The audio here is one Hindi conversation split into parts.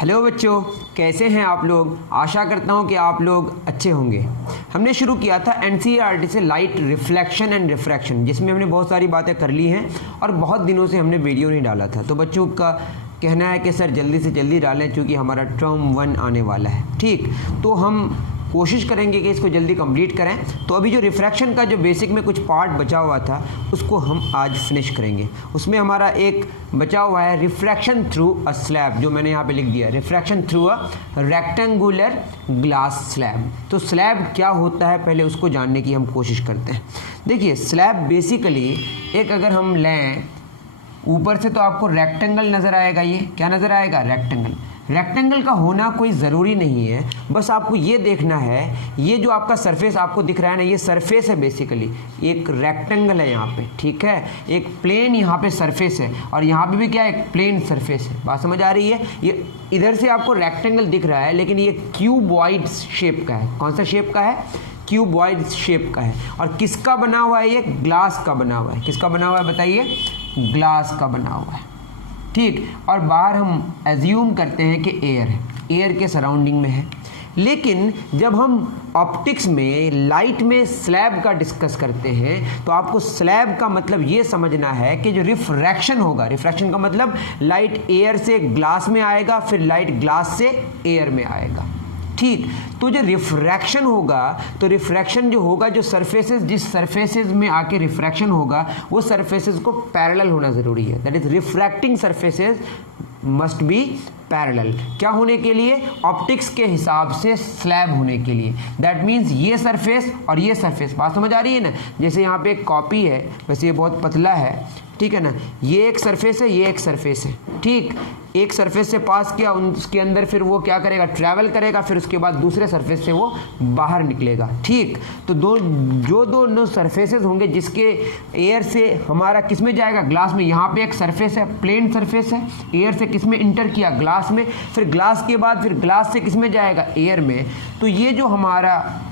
हेलो बच्चों, कैसे हैं आप लोग। आशा करता हूं कि आप लोग अच्छे होंगे। हमने शुरू किया था एनसीईआरटी से लाइट रिफ्लेक्शन एंड रिफ्रैक्शन, जिसमें हमने बहुत सारी बातें कर ली हैं और बहुत दिनों से हमने वीडियो नहीं डाला था। तो बच्चों का कहना है कि सर जल्दी से जल्दी डालें क्योंकि हमारा टर्म 1 आने वाला है। ठीक, तो हम कोशिश करेंगे कि इसको जल्दी कंप्लीट करें। तो अभी जो रिफ्रैक्शन का जो बेसिक में कुछ पार्ट बचा हुआ था उसको हम आज फिनिश करेंगे। उसमें हमारा एक बचा हुआ है रिफ्रैक्शन थ्रू अ स्लैब, जो मैंने यहाँ पे लिख दिया, refraction through a rectangular glass slab. तो स्लैब क्या होता है पहले उसको जानने की हम कोशिश करते हैं। देखिए, स्लैब बेसिकली एक अगर हम लें ऊपर से तो आपको रेक्टेंगल नज़र आएगा। ये क्या नज़र आएगा? रेक्टेंगल। रेक्टेंगल का होना कोई ज़रूरी नहीं है, बस आपको ये देखना है ये जो आपका सरफेस आपको दिख रहा है ना, ये सरफेस है बेसिकली, एक रेक्टेंगल है यहाँ पे। ठीक है, एक प्लेन यहाँ पे सरफेस है और यहाँ पे भी क्या है? एक प्लेन सरफेस है। बात समझ आ रही है? ये इधर से आपको रेक्टेंगल दिख रहा है लेकिन ये क्यूबॉइड शेप का है। कौन सा शेप का है? क्यूबॉइड शेप का है। और किसका बना हुआ है? ये ग्लास का बना हुआ है। किसका बना हुआ है बताइए? ग्लास का बना हुआ है। ठीक, और बाहर हम एज्यूम करते हैं कि एयर है, एयर के सराउंडिंग में है। लेकिन जब हम ऑप्टिक्स में लाइट में स्लैब का डिस्कस करते हैं तो आपको स्लैब का मतलब ये समझना है कि जो रिफ्रैक्शन होगा, रिफ्रैक्शन का मतलब लाइट एयर से ग्लास में आएगा, फिर लाइट ग्लास से एयर में आएगा। ठीक, तो जो रिफ्रैक्शन होगा, तो रिफ्रैक्शन जो होगा, जो सरफेसेस जिस सरफेसेस में आके रिफ्रैक्शन होगा वो सरफेसेस को पैरेलल होना ज़रूरी है। That is refracting surfaces must be parallel. क्या होने के लिए? ऑप्टिक्स के हिसाब से स्लैब होने के लिए। दैट मीन्स ये सरफेस और ये सरफेस। बात समझ आ रही है ना? जैसे यहाँ पे एक कॉपी है, वैसे ये बहुत पतला है, ठीक है ना, ये एक सरफेस है, ये एक सरफेस है। ठीक, एक सरफेस से पास किया, उसके अंदर फिर वो क्या करेगा? ट्रैवल करेगा, फिर उसके बाद दूसरे सरफेस से वो बाहर निकलेगा। ठीक, तो दोनों सरफेसेस होंगे जिसके एयर से हमारा किस में जाएगा? ग्लास में। यहाँ पे एक सरफेस है, प्लेन सरफेस है, एयर से किस में इंटर किया? ग्लास में। फिर ग्लास के बाद फिर ग्लास से किस में जाएगा? एयर में। तो ये जो हमारा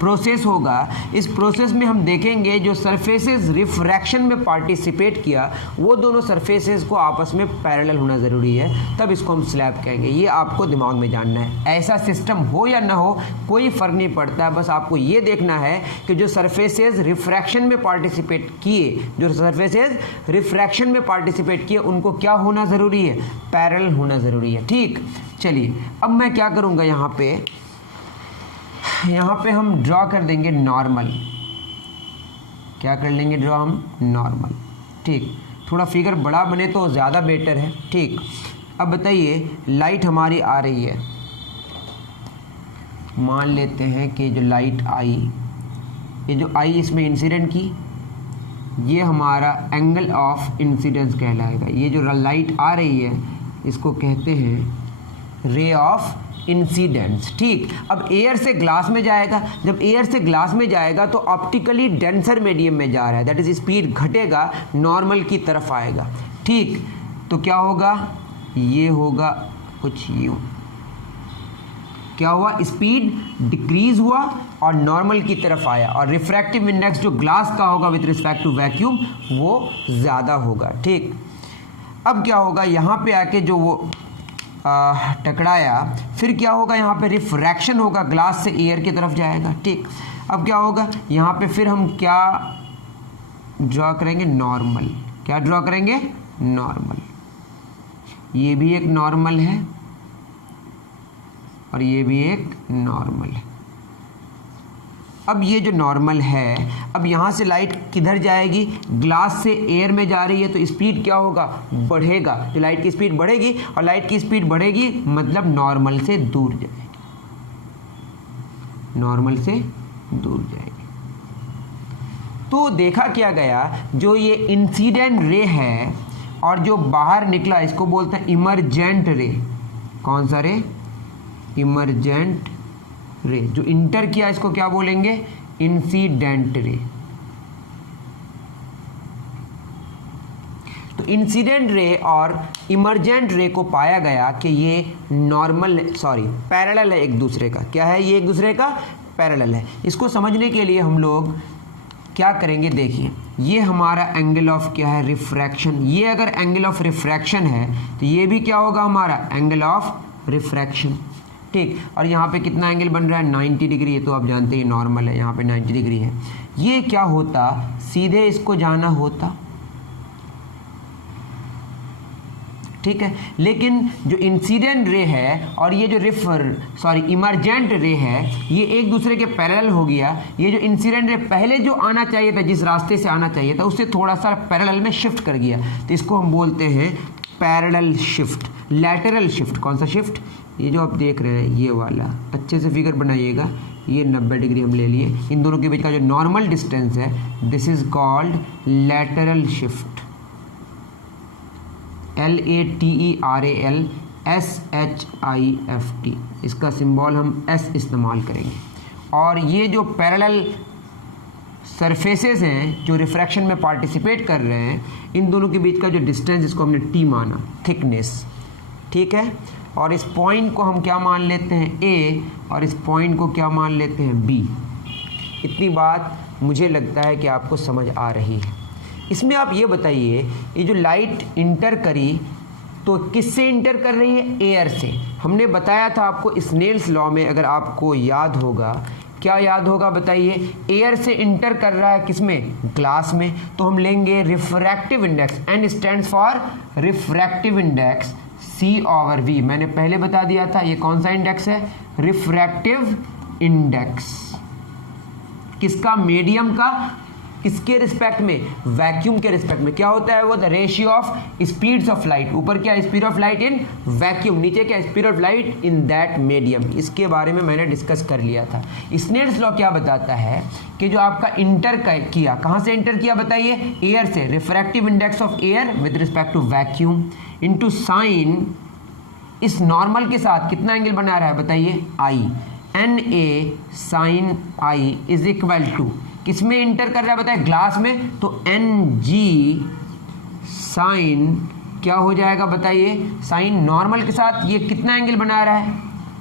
प्रोसेस होगा, इस प्रोसेस में हम देखेंगे जो सरफेसेस रिफ्रैक्शन में पार्टिसिपेट किया वो दोनों सरफेसेस को आपस में पैरेलल होना ज़रूरी है, तब इसको हम स्लैब कहेंगे। ये आपको दिमाग में जानना है। ऐसा सिस्टम हो या ना हो कोई फ़र्क नहीं पड़ता, बस आपको ये देखना है कि जो सरफेसेस रिफ्रैक्शन में पार्टिसिपेट किए, जो सरफेसेस रिफ्रैक्शन में पार्टिसिपेट किए उनको क्या होना ज़रूरी है? पैरेलल होना ज़रूरी है। ठीक, चलिए अब मैं क्या करूँगा, यहाँ पे हम ड्रॉ कर देंगे नॉर्मल। क्या कर लेंगे? ड्रॉ हम नॉर्मल। ठीक, थोड़ा फिगर बड़ा बने तो ज़्यादा बेटर है। ठीक, अब बताइए लाइट हमारी आ रही है, मान लेते हैं कि जो लाइट आई, ये जो आई इसमें इंसिडेंट की, ये हमारा एंगल ऑफ इंसिडेंस कहलाएगा। ये जो लाइट आ रही है इसको कहते हैं रे ऑफ इंसिडेंस। ठीक, अब एयर से ग्लास में जाएगा, जब एयर से ग्लास में जाएगा तो ऑप्टिकली डेंसर मीडियम में जा रहा है, दैट इज स्पीड घटेगा, नॉर्मल की तरफ आएगा। ठीक, तो क्या होगा? ये होगा कुछ यूँ। क्या हुआ? स्पीड डिक्रीज हुआ और नॉर्मल की तरफ आया, और रिफ्रैक्टिव इंडेक्स जो ग्लास का होगा विद रिस्पेक्ट टू वैक्यूम वो ज़्यादा होगा। ठीक, अब क्या होगा? यहाँ पे आके जो वो टकराया, फिर क्या होगा? यहाँ पे रिफ्रैक्शन होगा, ग्लास से एयर की तरफ जाएगा। ठीक, अब क्या होगा? यहाँ पे फिर हम क्या ड्रॉ करेंगे? नॉर्मल। क्या ड्रॉ करेंगे? नॉर्मल। ये भी एक नॉर्मल है और ये भी एक नॉर्मल है। अब ये जो नॉर्मल है, अब यहाँ से लाइट किधर जाएगी? ग्लास से एयर में जा रही है, तो स्पीड क्या होगा? बढ़ेगा। तो लाइट की स्पीड बढ़ेगी, और लाइट की स्पीड बढ़ेगी मतलब नॉर्मल से दूर जाएगी, नॉर्मल से दूर जाएगी। तो देखा क्या गया, जो ये इंसिडेंट रे है और जो बाहर निकला इसको बोलते हैं इमरजेंट रे। कौन सा रे? इमरजेंट रे। जो इंटर किया इसको क्या बोलेंगे? Incident ray. तो इंसिडेंट रे और इमरजेंट रे को पाया गया कि ये पैरेलल है एक दूसरे का। क्या है? ये एक दूसरे का पैरेलल है। इसको समझने के लिए हम लोग क्या करेंगे? देखिए, ये हमारा एंगल ऑफ क्या है? रिफ्रैक्शन। ये अगर एंगल ऑफ रिफ्रैक्शन है तो ये भी क्या होगा? हमारा एंगल ऑफ रिफ्रैक्शन, ठीक। और यहाँ पे कितना एंगल बन रहा है, 90 डिग्री, ये तो आप जानते हैं नॉर्मल है, यहाँ पे 90 डिग्री है। ये क्या होता, सीधे इसको जाना होता, ठीक है। लेकिन जो इंसिडेंट रे है और ये जो इमरजेंट रे है, ये एक दूसरे के पैरेलल हो गया। ये जो इंसिडेंट रे पहले जो आना चाहिए था, जिस रास्ते से आना चाहिए था, उससे थोड़ा सा पैरेलल में शिफ्ट कर गया, तो इसको हम बोलते हैं पैरेलल शिफ्ट, लैटरल शिफ्ट। कौन सा शिफ्ट, ये जो आप देख रहे हैं ये वाला, अच्छे से फिगर बनाइएगा। ये 90 डिग्री हम ले लिए, इन दोनों के बीच का जो नॉर्मल डिस्टेंस है, this is called lateral shift, LATERAL SHIFT। इसका सिंबल हम S इस्तेमाल करेंगे। और ये जो पैरेलल सरफेसेस हैं जो रिफ्रैक्शन में पार्टिसिपेट कर रहे हैं, इन दोनों के बीच का जो डिस्टेंस, इसको हमने T माना, थिकनेस, ठीक है। और इस पॉइंट को हम क्या मान लेते हैं, A, और इस पॉइंट को क्या मान लेते हैं, B। इतनी बात मुझे लगता है कि आपको समझ आ रही है। इसमें आप ये बताइए, ये जो लाइट इंटर करी तो किससे इंटर कर रही है, एयर से। हमने बताया था आपको स्नेल्स लॉ में, अगर आपको याद होगा, क्या याद होगा बताइए, एयर से इंटर कर रहा है किसमें, ग्लास में, तो हम लेंगे refractive index, N stands for refractive index C/V। मैंने पहले बता दिया था, ये कौन सा इंडेक्स है, रिफ्रैक्टिव इंडेक्स। किसका, मीडियम का, किसके रिस्पेक्ट में, वैक्यूम के रिस्पेक्ट में। क्या होता है वो, the ratio of speeds of light, ऊपर क्या speed of light in vacuum, नीचे क्या speed of light in that medium. इसके बारे में मैंने डिस्कस कर लिया था। स्नेल्स लॉ क्या बताता है कि जो आपका इंटर किया, कहाँ से इंटर किया बताइए, एयर से, refractive index of air with respect to vacuum into sine, इस नॉर्मल के साथ कितना एंगल बना रहा है बताइए, I, NA sine I is equal to, किसमें इंटर कर रहा है बताए, ग्लास में, तो NG साइन क्या हो जाएगा बताइए, साइन नॉर्मल के साथ ये कितना एंगल बना रहा है,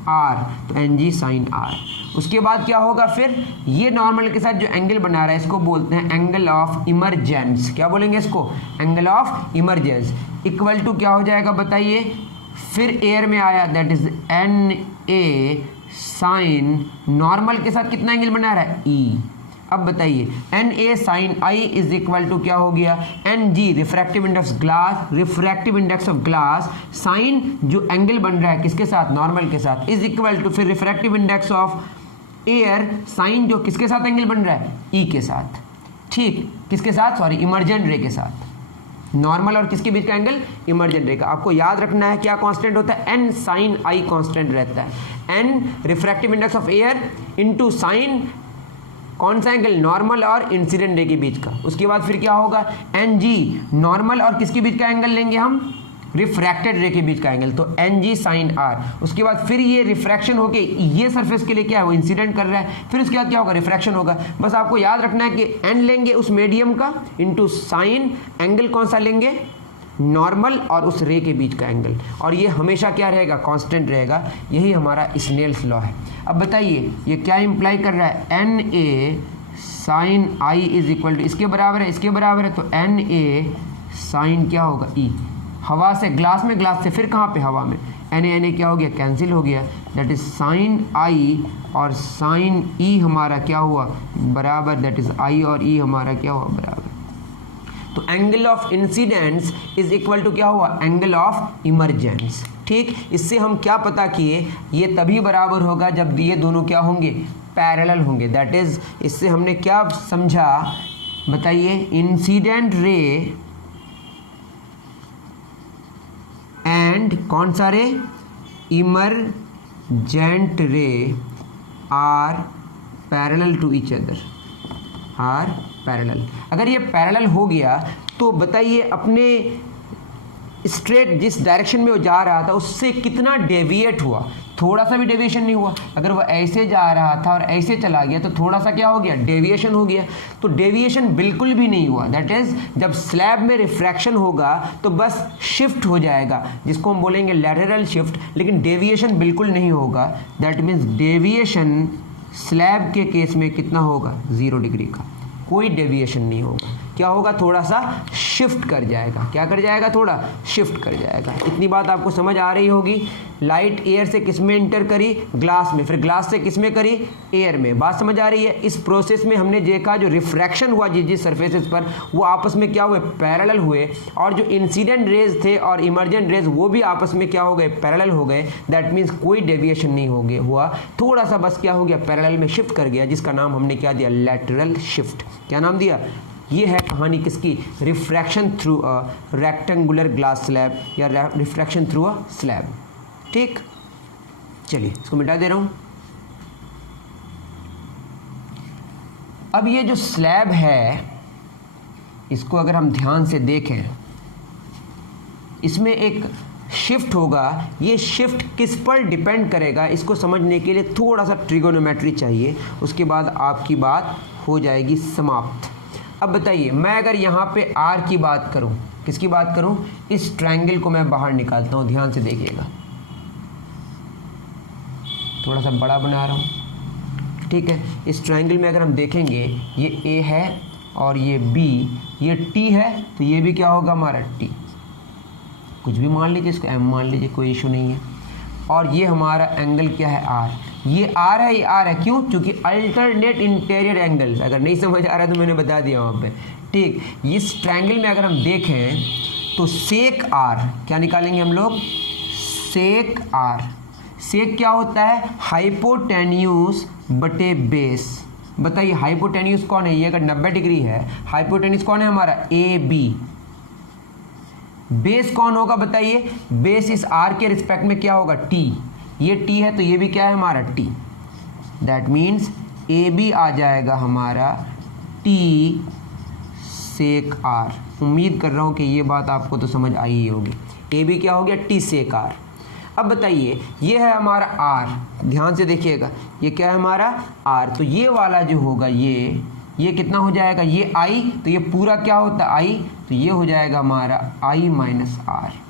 R, तो NG साइन R। उसके बाद क्या होगा, फिर ये नॉर्मल के साथ जो एंगल बना रहा है, इसको बोलते हैं एंगल ऑफ इमरजेंस। क्या बोलेंगे इसको, angle of emergence, equal to क्या हो जाएगा बताइए, फिर एयर में आया, that is NA sine normal के साथ कितना एंगल बना रहा है, E। अब बताइए, NA sine I is equal to क्या हो गया, NG refractive index glass, refractive index of glass, sine जो एंगल बन रहा है किसके साथ, नॉर्मल के साथ, इज इक्वल टू फिर refractive index of air, sine जो किसके साथ एंगल बन रहा है, E के साथ, ठीक, किसके साथ, सॉरी, इमरजेंट रे के साथ। नॉर्मल और किसके बीच का एंगल, इमरजेंट रे का। आपको याद रखना है क्या कांस्टेंट होता है, N साइन I कांस्टेंट रहता है, N refractive index of air into sine कौन सा एंगल, नॉर्मल और इंसिडेंट रे के बीच का। उसके बाद फिर क्या होगा, NG नॉर्मल और किसके बीच का एंगल लेंगे हम, रिफ्रैक्टेड रे के बीच का एंगल, तो NG साइन R। उसके बाद फिर ये रिफ्रैक्शन होके ये सरफेस के लिए क्या है, वो इंसिडेंट कर रहा है, फिर उसके बाद क्या होगा, रिफ्रैक्शन होगा। बस आपको याद रखना है कि N लेंगे उस मीडियम का इंटू साइन एंगल कौन सा लेंगे, नॉर्मल और उस रे के बीच का एंगल, और ये हमेशा क्या रहेगा, कांस्टेंट रहेगा। यही हमारा स्नेल्स लॉ है। अब बताइए ये क्या इंप्लाई कर रहा है, NA sine I is equal to, इसके बराबर है, इसके बराबर है, तो NA साइन क्या होगा, E। हवा से ग्लास में, ग्लास से फिर कहाँ पे, हवा में, NA क्या हो गया, कैंसिल हो गया, दैट इज साइन I और साइन E हमारा क्या हुआ, बराबर, दैट इज I और E हमारा क्या हुआ, बराबर। तो angle of incidence is equal to क्या हुआ, एंगल ऑफ इमरजेंस, ठीक। इससे हम क्या पता किए, ये तभी बराबर होगा जब ये दोनों क्या होंगे, पैरेलल होंगे। दैट इज, इससे हमने क्या समझा बताइए, इंसिडेंट रे एंड कौन सा ray, emergent ray are parallel to each other, are parallel. अगर ये पैरेलल हो गया तो बताइए अपने स्ट्रेट जिस डायरेक्शन में वो जा रहा था उससे कितना डेविएट हुआ, थोड़ा सा भी डेविएशन नहीं हुआ। अगर वो ऐसे जा रहा था और ऐसे चला गया तो थोड़ा सा क्या हो गया, डेविएशन हो गया। तो डेविएशन बिल्कुल भी नहीं हुआ, दैट इज जब स्लैब में रिफ्रैक्शन होगा तो बस शिफ्ट हो जाएगा, जिसको हम बोलेंगे लैटरल शिफ्ट, लेकिन डेविएशन बिल्कुल नहीं होगा। दैट मीन्स डेविएशन स्लैब के केस में कितना होगा, 0 डिग्री का, कोई डेविएशन नहीं होगा। क्या होगा, थोड़ा सा शिफ्ट कर जाएगा। क्या कर जाएगा, थोड़ा शिफ्ट कर जाएगा। इतनी बात आपको समझ आ रही होगी। लाइट एयर से किस में इंटर करी, ग्लास में, फिर ग्लास से किस में करी, एयर में। बात समझ आ रही है। इस प्रोसेस में हमने देखा जो रिफ्रैक्शन हुआ जिस जिस सरफेसेस पर, वो आपस में क्या हुए, पैरेलल हुए, और जो इंसिडेंट रेज थे और इमर्जेंट रेज वो भी आपस में क्या हो गए, पैरेलल हो गए। दैट मीन्स कोई डेविएशन नहीं हो गया, हुआ, थोड़ा सा बस क्या हो गया, पैरेलल में शिफ्ट कर गया, जिसका नाम हमने क्या दिया, लैटरल शिफ्ट। क्या नाम दिया। ये है कहानी किसकी, refraction through a rectangular glass slab या रिफ्रैक्शन थ्रू अ स्लैब। ठीक, चलिए इसको मिटा दे रहा हूं। अब ये जो स्लैब है, इसको अगर हम ध्यान से देखें, इसमें एक शिफ्ट होगा। ये शिफ्ट किस पर डिपेंड करेगा, इसको समझने के लिए थोड़ा सा ट्रिगोनोमेट्री चाहिए, उसके बाद आपकी बात हो जाएगी समाप्त। अब बताइए, मैं अगर यहाँ पे आर की बात करूँ, किसकी बात करूँ, इस ट्रायंगल को मैं बाहर निकालता हूँ, ध्यान से देखिएगा, थोड़ा सा बड़ा बना रहा हूँ। ठीक है, इस ट्रायंगल में अगर हम देखेंगे, ये ए है और ये बी, ये टी है, तो ये भी क्या होगा हमारा टी, कुछ भी मान लीजिए, इसको एम मान लीजिए, कोई इशू नहीं है। और ये हमारा एंगल क्या है, आर। ये आर है, ये आर है, क्यों, क्योंकि अल्टरनेट इंटीरियर एंगल। अगर नहीं समझ आ रहा तो मैंने बता दिया वहाँ पे। ठीक, इस ट्रायंगल में अगर हम देखें तो सेक आर, क्या निकालेंगे हम लोग, सेक आर। सेक क्या होता है, हाइपोटेन्यूज बटे बेस। बताइए हाइपोटेन्यूज कौन है, ये अगर 90 डिग्री है, हाइपोटेन्यूज कौन है हमारा, ए बी। बेस कौन होगा बताइए, बेस इस आर के रिस्पेक्ट में क्या होगा, टी। ये टी है तो ये भी क्या है हमारा T. That means A B आ जाएगा हमारा टी सेक आर। उम्मीद कर रहा हूं कि ये बात आपको तो समझ आई ही होगी। ए बी क्या हो गया, टी सेक आर। अब बताइए, ये है हमारा आर, ध्यान से देखिएगा, ये क्या है हमारा आर। तो ये वाला जो होगा, ये कितना हो जाएगा, ये आई, तो ये पूरा क्या होता है आई, तो ये हो जाएगा हमारा आई माइनस आर।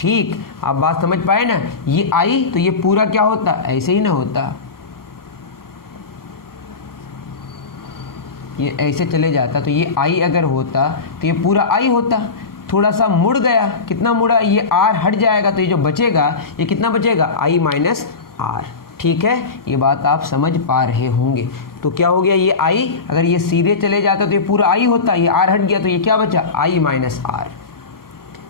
ठीक, आप बात समझ पाए ना, ये आई तो ये पूरा क्या होता, ऐसे ही ना होता, ये ऐसे चले जाता, तो ये आई अगर होता तो ये पूरा आई होता। थोड़ा सा मुड़ गया, कितना मुड़ा, ये आर हट जाएगा, तो ये जो बचेगा ये कितना बचेगा, आई माइनस आर। ठीक है, ये बात आप समझ पा रहे होंगे। तो क्या हो गया, ये आई अगर ये सीधे चले जाता तो ये पूरा आई होता, ये आर हट गया तो ये क्या बचा, आई माइनस आर।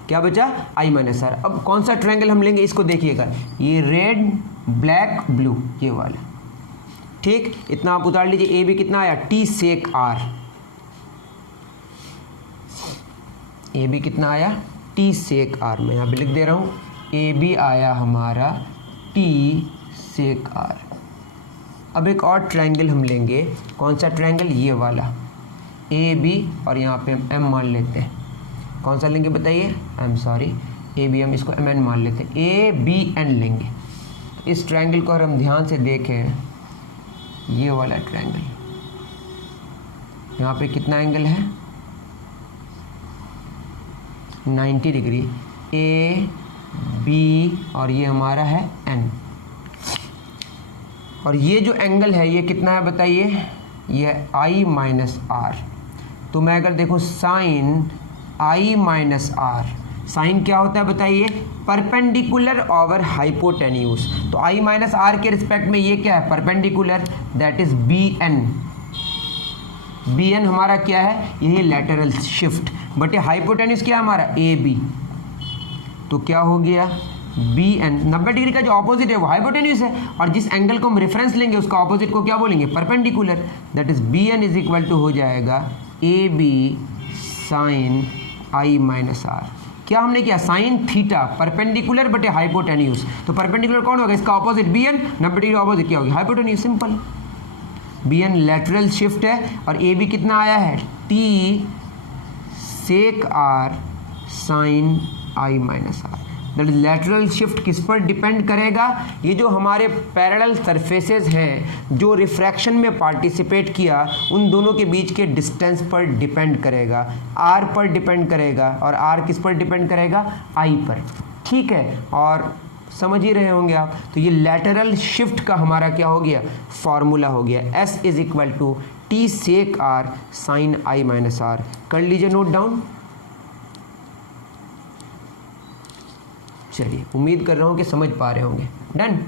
क्या बचा, आई माइनस आर। अब कौन सा ट्रायंगल हम लेंगे, इसको देखिएगा, ये रेड ब्लैक ब्लू, ये वाला। ठीक, इतना आप उतार लीजिए। ए बी कितना आया, T sec R. A B कितना आया, टी सेक आर। मैं यहाँ पे लिख दे रहा हूँ, ए बी आया हमारा टी सेक आर। अब एक और ट्रायंगल हम लेंगे, कौन सा ट्रायंगल, ये वाला, ए बी और यहाँ पे हम एम मान लेते हैं। कौन सा लेंगे बताइए, I am sorry, A B, हम इसको एम एन मान लेते हैं, ए बी एन लेंगे। तो इस ट्रायंगल को अगर हम ध्यान से देखें, ये वाला ट्रायंगल, यहाँ पे कितना एंगल है, 90 डिग्री, ए बी और ये हमारा है एन। और ये जो एंगल है ये कितना है बताइए, ये आई माइनस आर। तो मैं अगर देखो sine I minus R, sine क्या होता है बताइए, परपेंडिकुलर ओवर हाइपोटेन्यूज। तो आई माइनस आर के रिस्पेक्ट में ये क्या है, perpendicular, that is B N. B N हमारा क्या है, यही लैटरल शिफ्ट, बट ये हाइपोटेन्यूज क्या है हमारा, ए बी। तो क्या हो गया, बी एन, 90 डिग्री का जो ऑपोजिट है वो हाइपोटेन्यूज है, और जिस एंगल को हम रेफरेंस लेंगे उसका ऑपोजिट को क्या बोलेंगे, perpendicular. That is B N is equal to हो जाएगा A B sine I minus R. क्या हमने किया, साइन थीटा, परपेंडिकुलर बटे हाइपोटेन्यूज। तो परपेंडिकुलर कौन होगा, इसका opposite B N, 90 degree opposite क्या होगी, hypotenuse. Simple, B N lateral shift है, और ए बी कितना आया है, T sec R sine I minus R. That is lateral shift किस पर डिपेंड करेगा, ये जो हमारे पैरेलल सरफेसेस हैं जो रिफ्रैक्शन में पार्टिसिपेट किया, उन दोनों के बीच के डिस्टेंस पर डिपेंड करेगा, आर पर डिपेंड करेगा। और आर किस पर डिपेंड करेगा, आई पर। ठीक है, और समझ ही रहे होंगे आप। तो ये लैटरल शिफ्ट का हमारा क्या हो गया, फॉर्मूला हो गया, S is equal to T sec R sine I minus R. कर लीजिए नोट डाउन। चलिए, उम्मीद कर रहा हूँ कि समझ पा रहे होंगे। डन।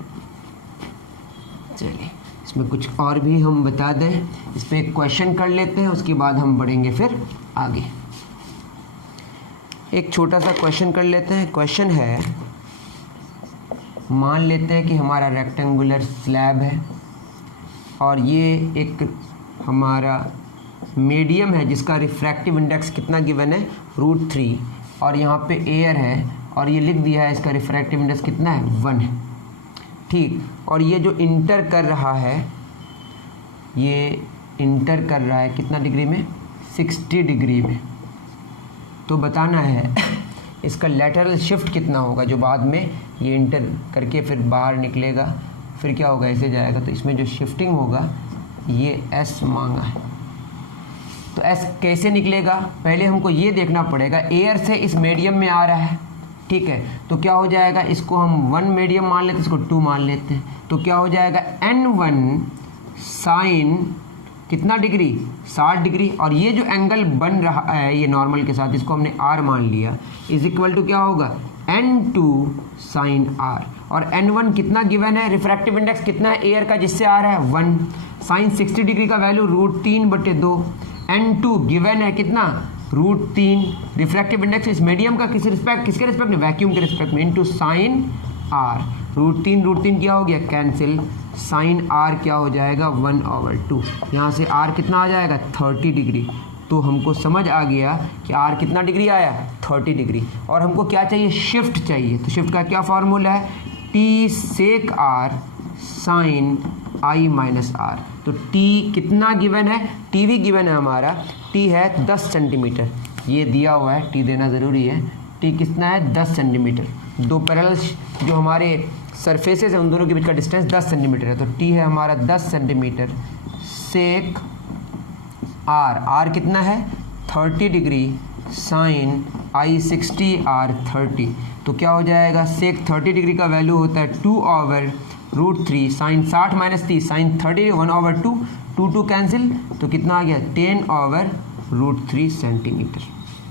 चलिए, इसमें कुछ और भी हम बता दें, इसमें एक क्वेश्चन कर लेते हैं, उसके बाद हम बढ़ेंगे फिर आगे। एक छोटा सा क्वेश्चन कर लेते हैं। क्वेश्चन है, मान लेते हैं कि हमारा रेक्टेंगुलर स्लैब है और ये एक हमारा मीडियम है जिसका रिफ्रैक्टिव इंडेक्स कितना गिवन है, √3, और यहाँ पे एयर है और ये लिख दिया है इसका रिफ्रैक्टिव इंडेक्स कितना है, 1 है। ठीक, और ये जो इंटर कर रहा है, ये इंटर कर रहा है कितना डिग्री में, 60 डिग्री में। तो बताना है इसका लैटरल शिफ्ट कितना होगा, जो बाद में ये इंटर करके फिर बाहर निकलेगा, फिर क्या होगा, ऐसे जाएगा। तो इसमें जो शिफ्टिंग होगा ये S मांगा है। तो S कैसे निकलेगा, पहले हमको ये देखना पड़ेगा। एयर से इस मीडियम में आ रहा है, ठीक है, तो क्या हो जाएगा, इसको हम 1 मीडियम मान लेते हैं, इसको 2 मान लेते हैं। तो क्या हो जाएगा, N1 साइन कितना डिग्री, 60 डिग्री, और ये जो एंगल बन रहा है ये नॉर्मल के साथ, इसको हमने R मान लिया, इज इक्वल टू क्या होगा, N2 साइन R। और N1 कितना गिवन है, रिफ्रैक्टिव इंडेक्स कितना है एयर का जिससे आ रहा है, 1। साइन 60 डिग्री का वैल्यू √3/2। N2 गिवन है कितना, √3। रिफ्रैक्टिव इंडेक्स इस मीडियम का किसके रिस्पेक्ट में, वैक्यूम के रिस्पेक्ट में, इनटू साइन R। √3 क्या हो गया, कैंसिल। साइन R क्या हो जाएगा, 1/2। यहाँ से R कितना आ जाएगा, 30 डिग्री। तो हमको समझ आ गया कि R कितना डिग्री आया, 30 डिग्री। और हमको क्या चाहिए, शिफ्ट चाहिए। तो शिफ्ट का क्या फार्मूला है, T sec R sine I minus R। तो T कितना गिवन है, टी भी गिवन है हमारा, T है 10 सेंटीमीटर, ये दिया हुआ है, T देना ज़रूरी है। T कितना है, 10 सेंटीमीटर। दो पैरेलल जो हमारे सरफेसेस हैं उन दोनों के बीच का डिस्टेंस 10 सेंटीमीटर है। तो T है हमारा 10 सेंटीमीटर सेक R कितना है, 30 डिग्री, साइन I 60 R 30। तो क्या हो जाएगा, सेक 30 डिग्री का वैल्यू होता है 2/√3, साइन 60 माइनस 30, साइन 30 1/2, 2 कैंसिल, तो कितना आ गया, 10/√3 सेंटीमीटर।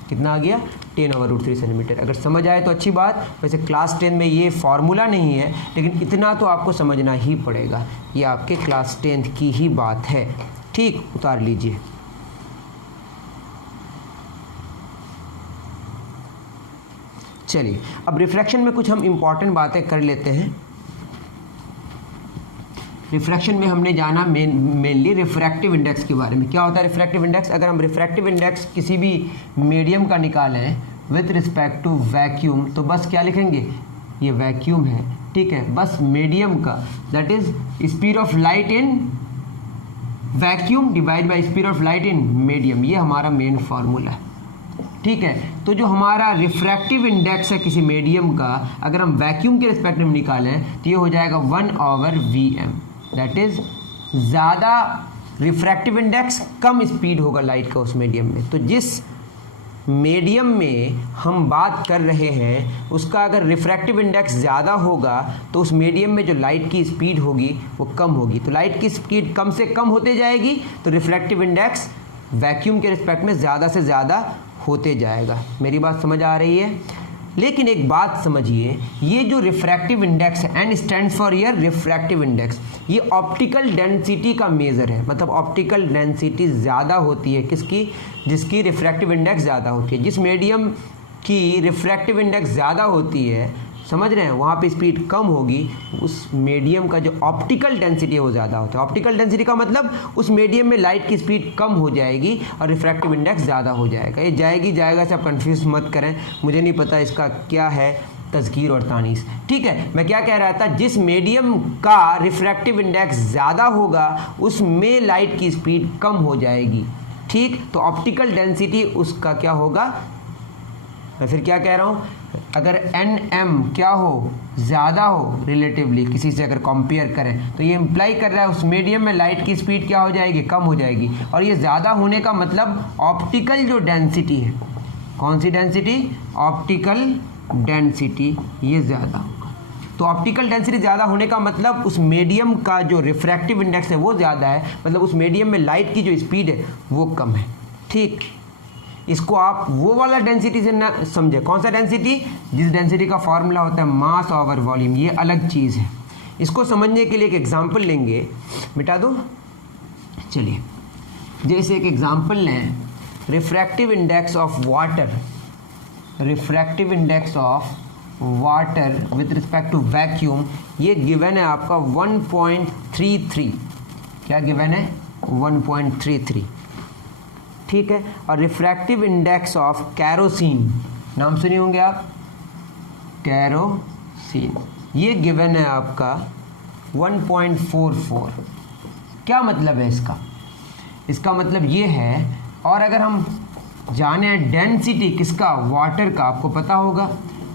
कितना आ गया, 10/√3 सेंटीमीटर। अगर समझ आए तो अच्छी बात। वैसे क्लास 10 में ये फार्मूला नहीं है, लेकिन इतना तो आपको समझना ही पड़ेगा, ये आपके क्लास 10 की ही बात है। ठीक, उतार लीजिए। चलिए, अब रिफ्रैक्शन में कुछ हम इम्पॉर्टेंट बातें कर लेते हैं। रिफ्रैक्शन में हमने जाना मेनली रिफ्रैक्टिव इंडेक्स के बारे में। क्या होता है रिफ्रैक्टिव इंडेक्स, अगर हम रिफ्रैक्टिव इंडेक्स किसी भी मीडियम का निकालें विथ रिस्पेक्ट टू वैक्यूम, तो बस क्या लिखेंगे, ये वैक्यूम है, ठीक है, बस मीडियम का, that is speed of light in vacuum divide by speed of light in medium, ये हमारा मेन फार्मूला है। ठीक है, तो जो हमारा रिफ्रैक्टिव इंडेक्स है किसी मीडियम का, अगर हम वैक्यूम के रिस्पेक्ट में निकालें तो ये हो जाएगा 1/Vm, दैट इज ज़्यादा रिफ्रैक्टिव इंडेक्स, कम स्पीड होगा लाइट का उस मीडियम में। तो जिस मीडियम में हम बात कर रहे हैं उसका अगर रिफ्रैक्टिव इंडेक्स ज़्यादा होगा तो उस मीडियम में जो लाइट की स्पीड होगी वो कम होगी। तो लाइट की स्पीड कम से कम होते जाएगी तो रिफ्रैक्टिव इंडेक्स वैक्यूम के रिस्पेक्ट में ज़्यादा से ज़्यादा होते जाएगा। मेरी बात समझ आ रही है? लेकिन एक बात समझिए, ये जो रिफ्रैक्टिव इंडेक्स है, N stands for year refractive index, ये ऑप्टिकल डेंसिटी का मेज़र है। मतलब ऑप्टिकल डेंसिटी ज़्यादा होती है किसकी, जिसकी रिफ्रैक्टिव इंडेक्स ज़्यादा होती है। जिस मीडियम की रिफ्रैक्टिव इंडेक्स ज़्यादा होती है, समझ रहे हैं, वहाँ पे स्पीड कम होगी, उस मीडियम का जो ऑप्टिकल डेंसिटी है वो ज़्यादा होता है। ऑप्टिकल डेंसिटी का मतलब उस मीडियम में लाइट की स्पीड कम हो जाएगी और रिफ्रैक्टिव इंडेक्स ज़्यादा हो जाएगा। ये जाएगा से आप कंफ्यूज मत करें, मुझे नहीं पता इसका क्या है तज़कीर और तानीस। ठीक है, मैं क्या कह रहा था, जिस मीडियम का रिफ्रैक्टिव इंडेक्स ज़्यादा होगा उसमें लाइट की स्पीड कम हो जाएगी। ठीक, तो ऑप्टिकल डेंसिटी उसका क्या होगा, मैं फिर क्या कह रहा हूँ, अगर Nm क्या हो, ज़्यादा हो रिलेटिवली किसी से अगर कंपेयर करें, तो ये इम्प्लाई कर रहा है उस मीडियम में लाइट की स्पीड क्या हो जाएगी, कम हो जाएगी। और ये ज़्यादा होने का मतलब ऑप्टिकल जो डेंसिटी है, कौन सी डेंसिटी, ऑप्टिकल डेंसिटी, ये ज़्यादा होगा। तो ऑप्टिकल डेंसिटी ज़्यादा होने का मतलब उस मीडियम का जो रिफ्रैक्टिव इंडेक्स है वो ज़्यादा है, मतलब उस मीडियम में लाइट की जो स्पीड है वो कम है। ठीक, इसको आप वो वाला डेंसिटी से ना समझे। कौन सा डेंसिटी? जिस डेंसिटी का फॉर्मूला होता है मास ओवर वॉल्यूम, ये अलग चीज़ है। इसको समझने के लिए एक एग्जांपल लेंगे, मिटा दो। चलिए, जैसे एक एग्जांपल लें, refractive index of water, refractive index of water with respect to vacuum, ये गिवन है आपका 1.33। क्या गिवन है? 1.33। ठीक है। और रिफ्रैक्टिव इंडेक्स ऑफ कैरोसिन, नाम सुने होंगे आप, कैरोसिन, ये गिवन है आपका 1.44। क्या मतलब है इसका? इसका मतलब ये है, और अगर हम जाने डेंसिटी किसका, वाटर का, आपको पता होगा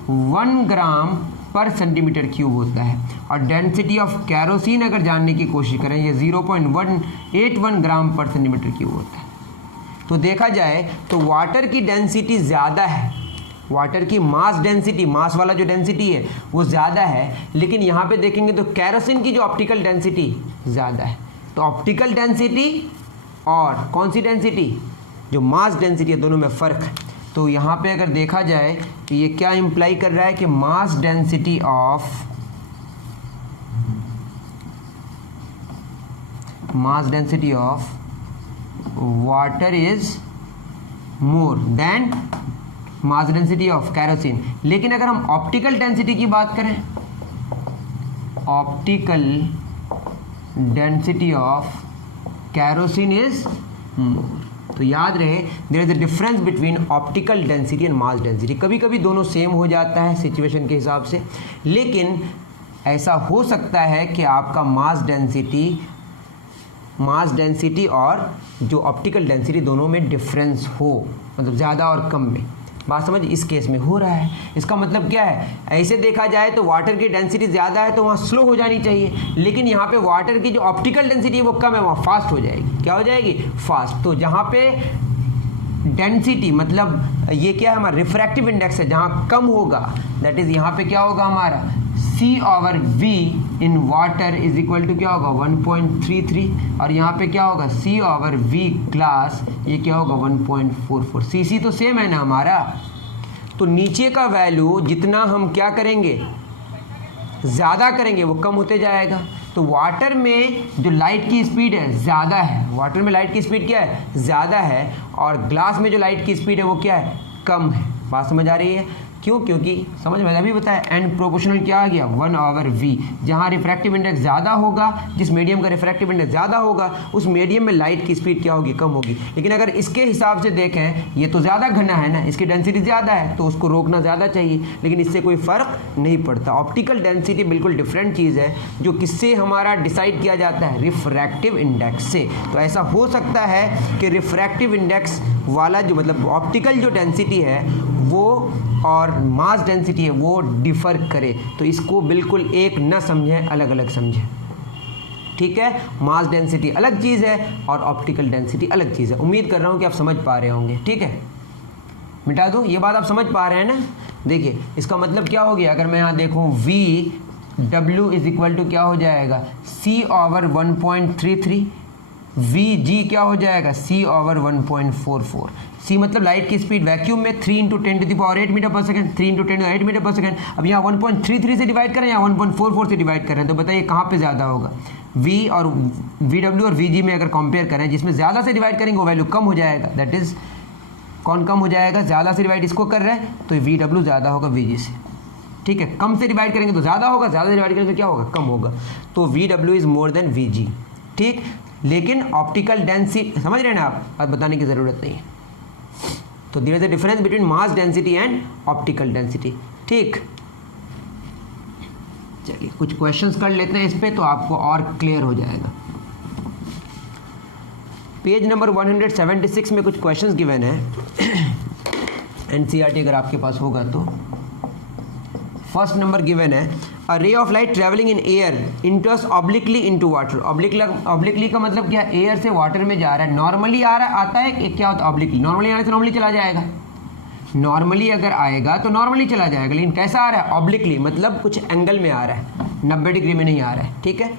1 ग्राम पर सेंटीमीटर क्यूब होता है, और डेंसिटी ऑफ कैरोसिन अगर जानने की कोशिश करें ये 0.181 ग्राम पर सेंटीमीटर क्यूब होता है। तो देखा जाए तो वाटर की डेंसिटी ज़्यादा है, वाटर की मास डेंसिटी, मास वाला जो डेंसिटी है वो ज़्यादा है, लेकिन यहाँ पे देखेंगे तो कैरोसिन की जो ऑप्टिकल डेंसिटी ज़्यादा है। तो ऑप्टिकल डेंसिटी और कौन सी डेंसिटी, जो मास डेंसिटी है, दोनों में फ़र्क है। तो यहाँ पे अगर देखा जाए तो ये क्या इम्प्लाई कर रहा है कि mass density of water is more than mass density of kerosene. लेकिन अगर हम ऑप्टिकल डेंसिटी की बात करें, optical density of kerosene is more. तो याद रहे, there is a difference between optical density and mass density. कभी कभी दोनों सेम हो जाता है सिचुएशन के हिसाब से, लेकिन ऐसा हो सकता है कि आपका मास डेंसिटी और जो ऑप्टिकल डेंसिटी दोनों में डिफरेंस हो, मतलब ज़्यादा और कम में। बात समझ, इस केस में हो रहा है। इसका मतलब क्या है? ऐसे देखा जाए तो वाटर की डेंसिटी ज़्यादा है तो वहाँ स्लो हो जानी चाहिए, लेकिन यहाँ पे वाटर की जो ऑप्टिकल डेंसिटी है वो कम है, वहाँ फास्ट हो जाएगी। क्या हो जाएगी? फास्ट। तो जहाँ पे डेंसिटी मतलब ये क्या है, हमारा रिफ्रैक्टिव इंडेक्स है, जहाँ कम होगा, दैट इज़ यहाँ पे क्या होगा हमारा C/V in water is equal to क्या होगा 1.33, और यहाँ पे क्या होगा C/V ग्लास, ये क्या होगा 1.44। CC तो सेम है ना हमारा। तो नीचे का वैल्यू जितना हम क्या करेंगे, ज़्यादा करेंगे, वो कम होते जाएगा। तो वाटर में जो लाइट की स्पीड है ज़्यादा है, वाटर में लाइट की स्पीड क्या है? ज़्यादा है, और ग्लास में जो लाइट की स्पीड है वो क्या है? कम है। बात समझ आ रही है? क्यों? क्योंकि समझ में अभी बताया, एन प्रोपोर्शनल क्या आ गया 1/V। जहाँ रिफ्रैक्टिव इंडेक्स ज़्यादा होगा, जिस मीडियम का रिफ्रैक्टिव इंडेक्स ज़्यादा होगा, उस मीडियम में लाइट की स्पीड क्या होगी? कम होगी। लेकिन अगर इसके हिसाब से देखें, ये तो ज़्यादा घना है ना, इसकी डेंसिटी ज़्यादा है, तो उसको रोकना ज़्यादा चाहिए, लेकिन इससे कोई फ़र्क नहीं पड़ता। ऑप्टिकल डेंसिटी बिल्कुल डिफरेंट चीज़ है, जो किससे हमारा डिसाइड किया जाता है? रिफ्रैक्टिव इंडेक्स से। तो ऐसा हो सकता है कि रिफ्रैक्टिव इंडेक्स वाला जो मतलब ऑप्टिकल जो डेंसिटी है वो और मास डेंसिटी है वो डिफ़र करे, तो इसको बिल्कुल एक न समझें, अलग अलग समझें। ठीक है, मास डेंसिटी अलग चीज़ है और ऑप्टिकल डेंसिटी अलग चीज़ है। उम्मीद कर रहा हूँ कि आप समझ पा रहे होंगे। ठीक है, मिटा दो, ये बात आप समझ पा रहे हैं ना? देखिए, इसका मतलब क्या हो गया, अगर मैं यहाँ देखूँ VW इज इक्वल टू क्या हो जाएगा C/1.33, VG क्या हो जाएगा C/1.44। C मतलब लाइट की स्पीड वैक्यूम में 3 × 10⁸ मीटर पर सेकंड, 3 × 10⁸ मीटर पर सेकंड। अब यहाँ 1.33 से डिवाइड करें या 1.44 से डिवाइड करें, तो बताइए कहाँ पे ज़्यादा होगा? V और VW और VG में अगर कंपेयर करें, जिसमें ज़्यादा से डिवाइड करेंगे वो वैल्यू कम हो जाएगा। दैट इज़ कौन कम हो जाएगा? ज़्यादा से डिवाइड इसको कर रहे हैं तो VW ज़्यादा होगा VG से। ठीक है, कम से डिवाइड करेंगे तो ज़्यादा होगा, ज़्यादा से डिवाइड करेंगे तो क्या होगा? कम होगा। तो VW is more than VG। ठीक, लेकिन ऑप्टिकल डेंसिटी समझ रहे हैं ना आप, अब बताने की ज़रूरत नहीं है। तो there is a difference between mass density and optical density. ठीक, चलिए कुछ क्वेश्चंस कर लेते हैं इस पे, तो आपको और क्लियर हो जाएगा। पेज नंबर 176 में कुछ क्वेश्चंस गिवन है एनसीईआरटी अगर आपके पास होगा तो। फर्स्ट नंबर गिवन है, a ray of light travelling in air enters obliquely into water. Obliquely का मतलब क्या? एयर से वाटर में जा रहा है। नॉर्मली आ रहा आता है, क्या होता है? ऑब्लिकली। नॉर्मली आने से नॉर्मली चला जाएगा, नॉर्मली अगर आएगा तो नॉर्मली चला जाएगा, लेकिन कैसा आ रहा है? ऑब्लिकली, मतलब कुछ एंगल में आ रहा है, 90 डिग्री में नहीं आ रहा है, ठीक है,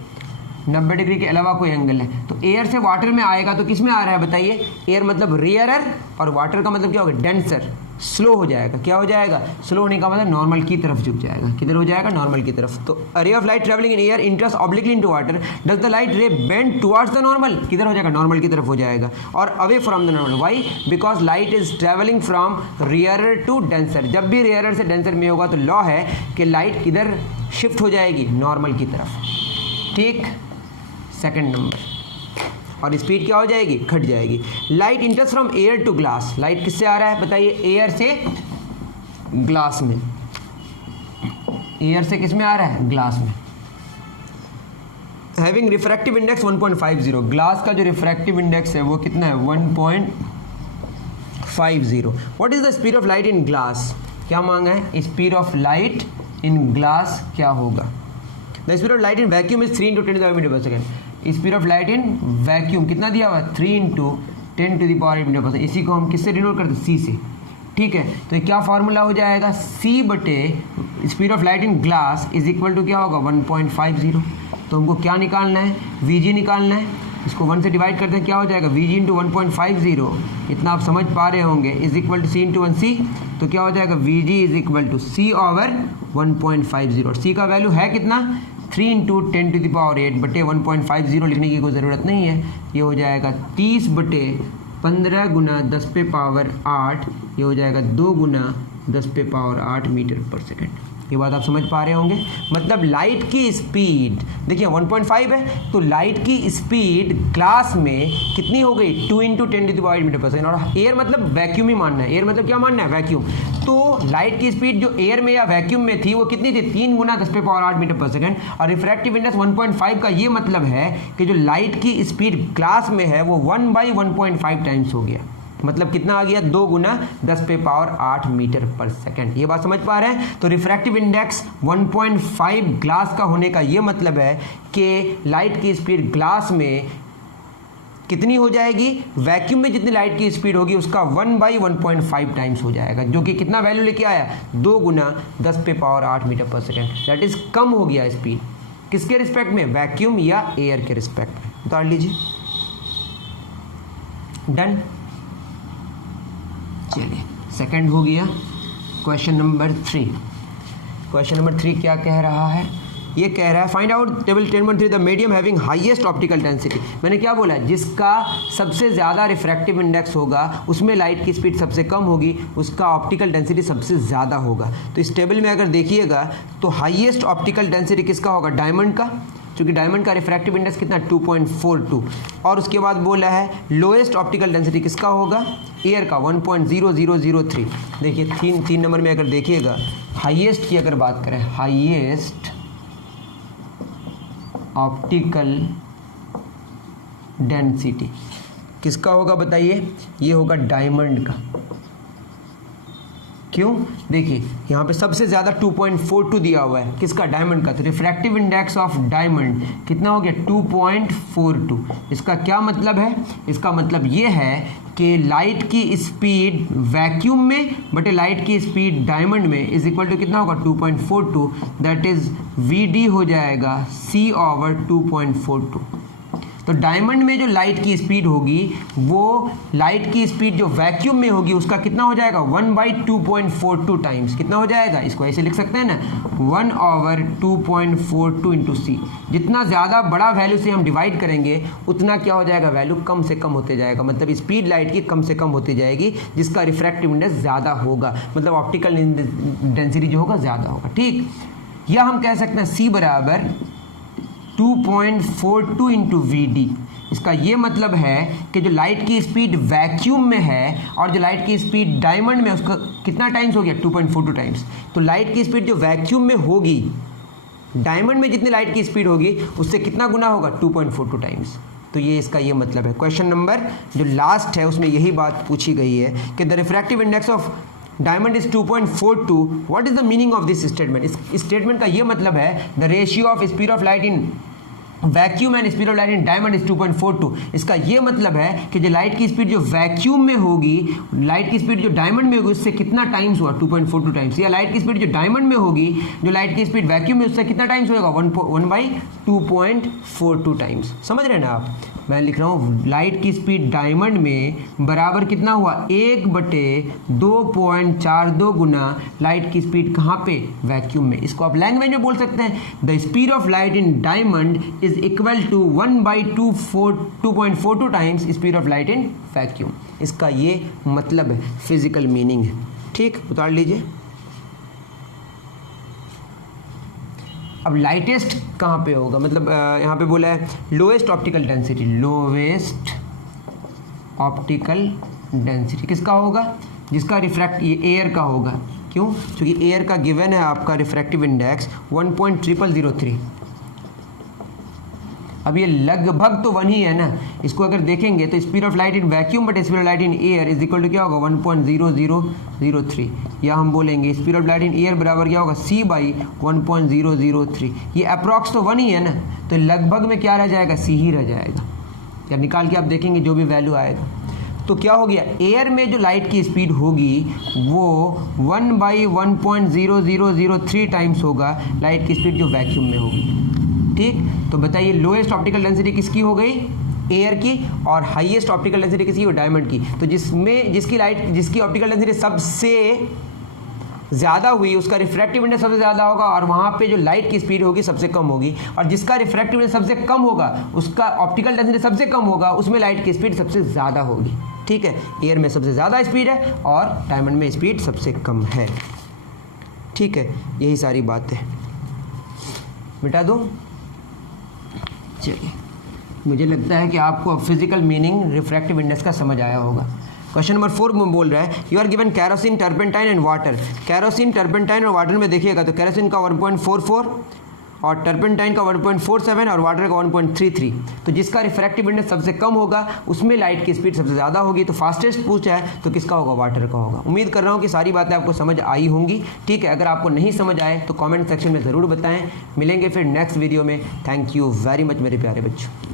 90 डिग्री के अलावा कोई एंगल है। तो एयर से वाटर में आएगा तो किस में आ रहा है बताइए? एयर मतलब रेयरर, और वाटर का मतलब क्या होगा? डेंसर, स्लो हो जाएगा। क्या हो जाएगा? स्लो होने का मतलब नॉर्मल की तरफ झुक जाएगा। किधर हो जाएगा? नॉर्मल की तरफ। तो ray of light travelling in air enters obliquely into water, does the light ray bend towards the normal? किधर हो जाएगा? नॉर्मल की तरफ हो जाएगा, और away from the normal. Why? Because light is travelling from rarer to denser. जब भी रेयरर से डेंसर में होगा तो लॉ है कि लाइट किधर शिफ्ट हो जाएगी? नॉर्मल की तरफ, ठीक। सेकंड नंबर, और स्पीड क्या हो जाएगी? घट जाएगी। Light enters from air to glass, light किससे आ रहा है बताइए? एयर से ग्लास में। एयर से किस में आ रहा है? ग्लास में। हैविंग रिफ्रैक्टिव इंडेक्स 1.50, ग्लास का जो रिफ्रैक्टिव इंडेक्स है वो कितना है? 1.50। What is the speed of light in glass? क्या मांगा है? Speed of light in glass क्या होगा? The speed of light in vacuum is 3 × 10⁻⁸ metre पर second. Speed of light in vacuum कितना दिया हुआ है? 3 × 10⁻⁸ मीटर पर सेकेंड। इसी को हम किससे डिनोट करते हैं? सी से, ठीक है। तो ये क्या फार्मूला हो जाएगा? सी बटे speed of light in glass is equal to क्या होगा? 1.50। तो हमको क्या निकालना है? वी जी निकालना है। इसको 1 से डिवाइड करते हैं, क्या हो जाएगा? वी जी इंटू 1.50, इतना आप समझ पा रहे होंगे, is equal to C into 1c। तो क्या हो जाएगा? V G is equal to C over 1.50, और सी का वैल्यू है कितना? 3 × 10⁸ बटे 1.50 लिखने की कोई ज़रूरत नहीं है। ये हो जाएगा 30 बटे 15 गुना 10⁸ ये हो जाएगा 2 गुना 10⁸ मीटर पर सेकेंड। ये बात आप समझ पा रहे होंगे। मतलब लाइट की स्पीड देखिए 1.5 है, तो लाइट की स्पीड ग्लास में कितनी हो गई? 2 × 10⁻⁸ मीटर पर सेकेंड। और एयर मतलब वैक्यूम ही मानना है। एयर मतलब क्या मानना है? वैक्यूम। तो लाइट की स्पीड जो एयर में या वैक्यूम में थी वो कितनी थी? 3 × 10⁸ मीटर पर सेकेंड। और रिफ्रैक्टिव इंडेक्स 1.5 का ये मतलब है कि जो लाइट की स्पीड ग्लास में है वो 1/1.5 टाइम्स हो गया। मतलब कितना आ गया? 2 × 10⁸ मीटर पर सेकेंड। ये बात समझ पा रहे हैं? तो रिफ्रैक्टिव इंडेक्स 1.5 ग्लास का होने का ये मतलब है कि लाइट की स्पीड ग्लास में कितनी हो जाएगी? वैक्यूम में जितनी लाइट की स्पीड होगी उसका 1/1.5 टाइम्स हो जाएगा, जो कि कितना वैल्यू लेके आया? 2 × 10⁸ मीटर पर सेकेंड। दैट इज कम हो गया स्पीड। किसके रिस्पेक्ट में? वैक्यूम या एयर के रिस्पेक्ट में। उतार लीजिए। डन। चलिए सेकंड हो गया। Question number 3। क्वेश्चन नंबर 3 क्या कह रहा है? ये कह रहा है find out table 10.3 the medium having highest optical density. मैंने क्या बोला? जिसका सबसे ज़्यादा रिफ्रैक्टिव इंडेक्स होगा उसमें लाइट की स्पीड सबसे कम होगी, उसका ऑप्टिकल डेंसिटी सबसे ज़्यादा होगा। तो इस टेबल में अगर देखिएगा तो हाईएस्ट ऑप्टिकल डेंसिटी किसका होगा? डायमंड का, क्योंकि डायमंड का रिफ्रैक्टिव इंडेक्स कितना? 2.42। और उसके बाद बोला है लोएस्ट ऑप्टिकल डेंसिटी किसका होगा? एयर का 1.0003। देखिए 3 नंबर में अगर देखिएगा हाईएस्ट की अगर बात करें, हाईएस्ट ऑप्टिकल डेंसिटी किसका होगा बताइए? ये होगा डायमंड का। क्यों? देखिए यहाँ पे सबसे ज़्यादा 2.42 दिया हुआ है, किसका? डायमंड का। तो रिफ्रैक्टिव इंडेक्स ऑफ डायमंड कितना हो गया? 2.42। इसका क्या मतलब है? इसका मतलब ये है कि लाइट की स्पीड वैक्यूम में बटे लाइट की स्पीड डायमंड में इज इक्वल टू कितना होगा? 2.42। दैट इज वी डी हो जाएगा C ओवर 2.42। तो डायमंड में जो लाइट की स्पीड होगी वो लाइट की स्पीड जो वैक्यूम में होगी उसका कितना हो जाएगा? 1/2.42 टाइम्स। कितना हो जाएगा? इसको ऐसे लिख सकते हैं ना, 1 ओवर 2.42 इंटू सी। जितना ज़्यादा बड़ा वैल्यू से हम डिवाइड करेंगे उतना क्या हो जाएगा? वैल्यू कम से कम होते जाएगा। मतलब स्पीड लाइट की कम से कम होती जाएगी, जिसका रिफ्रैक्टिव इंडेक्स ज़्यादा होगा, मतलब ऑप्टिकल डेंसिटी जो होगा ज़्यादा होगा, ठीक। या हम कह सकते हैं C बराबर 2.42 इंटू वी डी। इसका ये मतलब है कि जो लाइट की स्पीड वैक्यूम में है और जो लाइट की स्पीड डायमंड में, उसका कितना टाइम्स हो गया? 2.42 टाइम्स। तो लाइट की स्पीड जो वैक्यूम में होगी, डायमंड में जितनी लाइट की स्पीड होगी उससे कितना गुना होगा? 2.42 टाइम्स। तो ये इसका ये मतलब है। क्वेश्चन नंबर जो लास्ट है उसमें यही बात पूछी गई है कि the refractive index of diamond is 2.42। What is the meaning of this statement? इस स्टेटमेंट का ये मतलब है the ratio of speed of light in vacuum and speed of light in diamond is 2.42। इसका ये मतलब है कि जो लाइट की स्पीड जो वैक्यूम में होगी, लाइट की स्पीड जो डायमंड में होगी उससे कितना टाइम्स हुआ, 2.42 टाइम्स। या लाइट की स्पीड जो डायमंड में होगी, जो लाइट की स्पीड वैक्यूम में, उससे कितना टाइम्स होगा, 1/2.42 टाइम्स। समझ रहे हैं ना आप? मैं लिख रहा हूँ लाइट की स्पीड डायमंड में बराबर कितना हुआ, 1/2.42 गुना लाइट की स्पीड कहाँ पे, वैक्यूम में। इसको आप लैंग्वेज में बोल सकते हैं, the speed of light in diamond is equal to 1/2.42 times speed of light in vacuum. इसका ये मतलब है, फिजिकल मीनिंग है। ठीक, उतार लीजिए। अब लाइटेस्ट कहाँ पे होगा, मतलब यहाँ पे बोला है lowest optical density, lowest optical density किसका होगा, जिसका रिफ्रैक्ट, ये एयर का होगा। क्यों? क्योंकि एयर का गिवन है आपका रिफ्रैक्टिव इंडेक्स 1.0003। अब ये लगभग तो 1 ही है ना, इसको अगर देखेंगे तो speed of light in vacuum but speed of light in air is equal to क्या होगा, 1.0003। या हम बोलेंगे speed of light in air बराबर क्या होगा, c/1.003। ये अप्रॉक्स तो 1 ही है ना, तो लगभग में क्या रह जाएगा, c ही रह जाएगा। या निकाल के आप देखेंगे जो भी वैल्यू आएगा, तो क्या हो गया, एयर में जो लाइट की स्पीड होगी वो 1/1.0003 टाइम्स होगा लाइट की स्पीड जो वैक्यूम में होगी। ठीक, तो बताइए लोएस्ट ऑप्टिकल डेंसिटी किसकी हो गई, एयर की, और हाईएस्ट ऑप्टिकल डेंसिटी किसकी हो, डायमंड की। तो जिसकी ऑप्टिकल डेंसिटी सबसे ज़्यादा हुई उसका रिफ्रैक्टिव इंडेक्स सबसे ज़्यादा होगा, और वहाँ पे जो लाइट की स्पीड होगी सबसे कम होगी। और जिसका रिफ्रैक्टिव इंडेक्स सबसे कम होगा उसका ऑप्टिकल डेंसिटी सबसे कम होगा, उसमें लाइट की स्पीड सबसे ज़्यादा होगी। ठीक है, एयर में सबसे ज़्यादा स्पीड है और डायमंड में स्पीड सबसे कम है। ठीक है, यही सारी बात है। मिटा दूँ? चलिए, मुझे लगता है कि आपको अब फिजिकल मीनिंग रिफ्रैक्टिव इंडेक्स का समझ आया होगा। क्वेश्चन नंबर 4 में बोल रहा है you are given kerosene, turpentine and water. Kerosene, turpentine और वाटर में देखिएगा तो कैरोसिन का 1.44 और टर्पेंटाइन का 1.47 और वाटर का 1.33। तो जिसका रिफ्रैक्टिव इंडेक्स सबसे कम होगा उसमें लाइट की स्पीड सबसे ज़्यादा होगी। तो फास्टेस्ट पूछा है तो किसका होगा, वाटर का होगा। उम्मीद कर रहा हूँ कि सारी बातें आपको समझ आई होंगी। ठीक है, अगर आपको नहीं समझ आए तो कमेंट सेक्शन में ज़रूर बताएं। मिलेंगे फिर नेक्स्ट वीडियो में। थैंक यू वेरी मच मेरे प्यारे बच्चों।